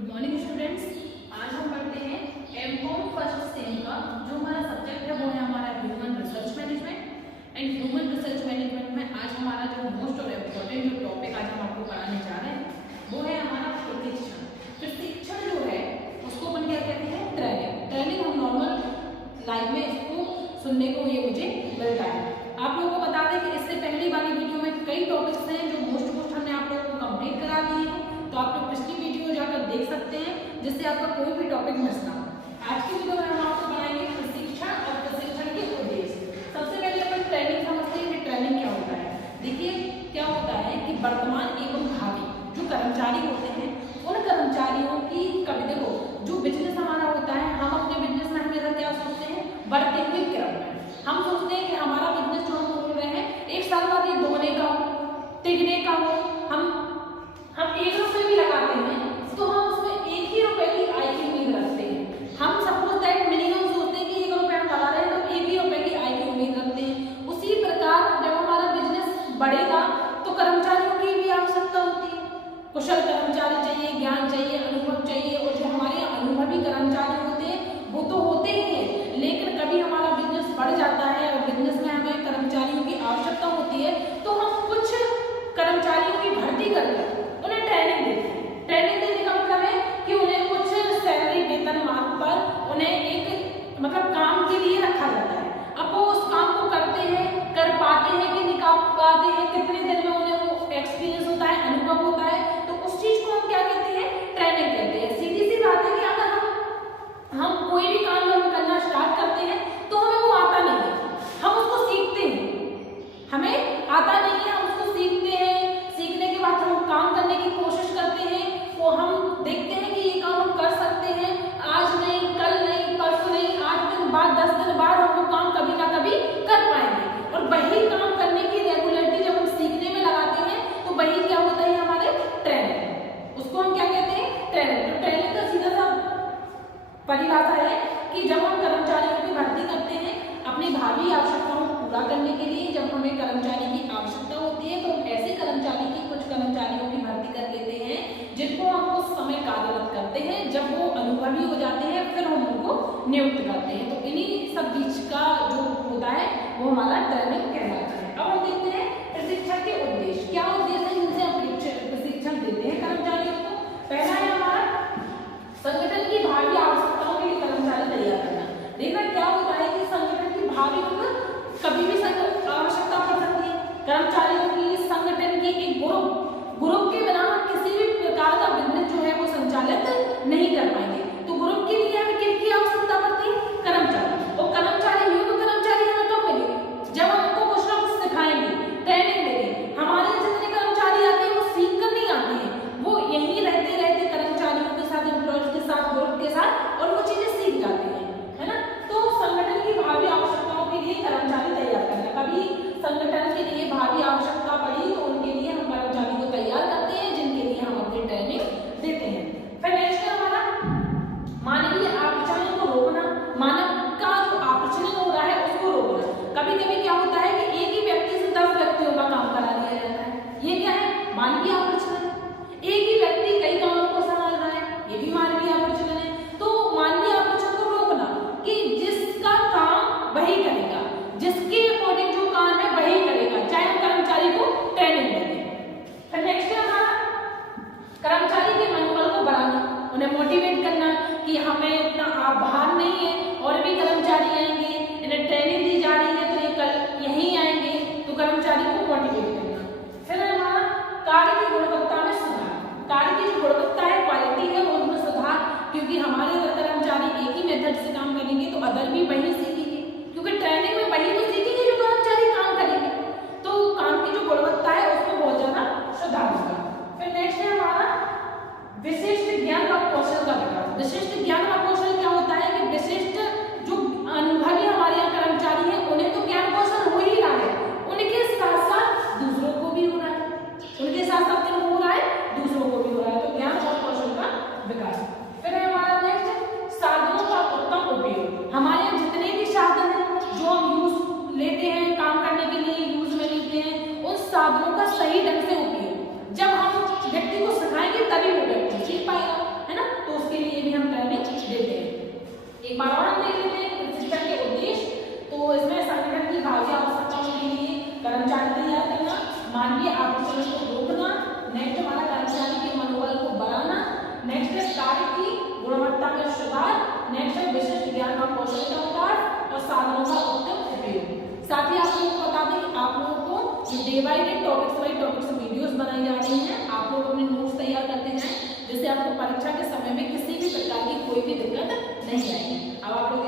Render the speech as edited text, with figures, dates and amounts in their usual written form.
Good morning students. आज हम पढ़ते हैं एमकॉम फर्स्ट सेम का जो हमारा सब्जेक्ट है वो है हमारा human research management. And human research management में आज हमारा जो मोस्ट और इम्पोर्टेंट जो टॉपिक आज हम आपको पढ़ाने जा रहे हैं वो है हमारा प्रशिक्षण। प्रशिक्षण जो है उसको अपन क्या कहते हैं, ट्रेनिंग। ट्रेनिंग हम नॉर्मल लाइफ में इसको सुनने को ये मुझे मिलता है। आप लोगों को बता दें कि इससे पहली वाली वीडियो में कई टॉपिक्स हैं जो मोस्ट हमने आप लोगों को कंप्लीट करा दिए हैं, तो आप लोग पिछली वीडियो जाकर देख सकते हैं जिससे आपका कोई भी टॉपिक मिस ना हो। आज की वीडियो में हम आपको बनाएंगे प्रशिक्षण और प्रशिक्षण के उद्देश्य। सबसे पहले अपन ट्रेनिंग समझते हैं कि ट्रेनिंग क्या होता है। देखिए क्या होता है कि वर्तमान एवं भावी जो कर्मचारी होते हैं उन कर्मचारियों की कभी देखो जो बिजनेस हमारा होता है, हम अपने बिजनेस में हमेशा क्या सोचते हैं, बढ़ते हुए क्रम में हम सोचते हैं कि हमारा बिजनेस जो हम खोल रहे हैं एक साल बाद ये दोगुने का हो, तिगने का हो। हम 1 रुपए भी लगाते हैं तो हम उसमें 1 ही रुपए की आय की उम्मीद रखते हैं। हम सपोज दैट मिनिमम सोचते हैं कि 1 रुपए हम लगा रहे हैं तो 1 ही रुपए की आय की उम्मीद रखते हैं। उसी प्रकार जब हमारा बिजनेस बढ़ेगा तो कर्मचारियों की भी आवश्यकता होती है। कुशल कर्मचारी चाहिए, ज्ञान चाहिए, अनुभव चाहिए। और जो हमारे अनुभवी कर्मचारी होते हैं वो तो होते ही हैं, लेकिन कभी हमारा बिजनेस बढ़ जाता है और बिजनेस में हमें कर्मचारियों की आवश्यकता होती है तो हम कुछ कर्मचारियों की भर्ती करके उन्हें ट्रेनिंग देते हैं। ट्रेनिंग देने का मतलब है कि उन्हें कुछ सैलरी वेतन मान पर उन्हें एक मतलब काम के लिए रखा जाता है। अब वो उस काम को करते हैं, कर पाते हैं कि नहीं कर पाते हैं, कितने दिन में उन्हें वो एक्सपीरियंस होता है, अनुभव होता है, तो उस चीज को हम क्या कहते हैं, ट्रेनिंग कहते हैं। सीधी सी बात है कि अगर हम कोई भी काम जब हम करना स्टार्ट करते हैं तो हमें वो आता नहीं है, हम उसको सीखते हैं। हमें आता नहीं है, हम उसको सीखते हैं। सीखने के बाद हम काम करने की कोशिश करते हैं, वो हम देखते हैं कि ये काम हम कर सकते हैं। आज नहीं, कल नहीं, परसों नहीं, 8 दिन बाद, 10 दिन बाद हम वो काम कभी ना कभी कर पाएंगे। और वही काम करने की रेगुलरिटी जब हम सीखने में लगाते हैं तो वही क्या होता है, हमारे ट्रेनिंग। उसको हम क्या कहते हैं, ट्रेनिंग। तो ट्रेनिंग का सीधा सा परिभाषा है कि जब हम कर्मचारियों की भर्ती करते हैं अपनी भावी आवश्यकताओं को पूरा करने के लिए, जब हमें कर्मचारी की आवश्यकता होती है तो हम ऐसे कर्मचारी की कुछ कर्मचारियों की भर्ती कर लेते हैं जिनको हम उस समय कार्यरत करते हैं। जब वो अनुभवी हो जाते हैं फिर हम उनको नियुक्त करते हैं। तो इन्हीं सब बीच का जो होता है वो हमारा ट्रेनिंग कहलाता है। अब हम देखते हैं प्रशिक्षण के उद्देश्य। क्या उद्देश्य है जिनसे हम प्रशिक्षण देते हैं कर्मचारियों को। पहला है हमारा संगठन की भावी आवश्यकताओं के लिए कर्मचारी तैयार करना। देखना क्या होता है कि संगठन की भावी कभी भी आवश्यकता पड़ सकती है कर्मचारियों की, संगठन की एक ग्रुप के बिना हम किसी भी प्रकार का बिजनेस जो है वो संचालित नहीं कर पाएंगे। तो ग्रुप के लिए हमें किसकी आवश्यकता पड़ती है, कर्मचारी। और कर्मचारी योग्य कर्मचारी हमें कब मिलेंगे, जब हम उनको कुछ ना कुछ सिखाएंगे, ट्रेनिंग देंगे। हमारे जितने कर्मचारी आते हैं वो सीख कर नहीं आते हैं, वो यहीं रहते रहते कर्मचारियों के साथ, एम्प्लॉयज के साथ, ग्रुप के साथ और वो चीजें सीख जाते हैं, है ना। तो संगठन की भावी आवश्यकताओं के लिए कर्मचारी तैयार करना। कभी संगठन के लिए भावी आवश्यकता पड़ी तो उनके लिए हम कर्मचारी को तैयार करते हैं जिनके लिए हम अपनी ट्रेनिंग देते हैं। फिर नेक्स्ट है हमारा एक बार और हम देख लेते हैं प्रशिक्षण के उद्देश्य। तो इसमें संगठन की भावी आवश्यकताओं के लिए कर्मचारी तैयार करना, मानवीय आपूर्ति को रोकना, नेक्स्ट हमारा कर्मचारी के मनोबल को बढ़ाना, नेक्स्ट कार्य की गुणवत्ता में सुधार, नेक्स्ट विशिष्ट ज्ञान और कौशल का विकास और साधनों का उत्तम उपयोग। साथ ही आप लोगों को बता दें आप लोगों को day by day topics videos बनाई जा रही हैं। आप लोग अपने नोट्स तैयार करते जाएं जिससे आपको परीक्षा के समय में किसी भी प्रकार की कोई भी दिक्कत नहीं आएगी। अब आप लोग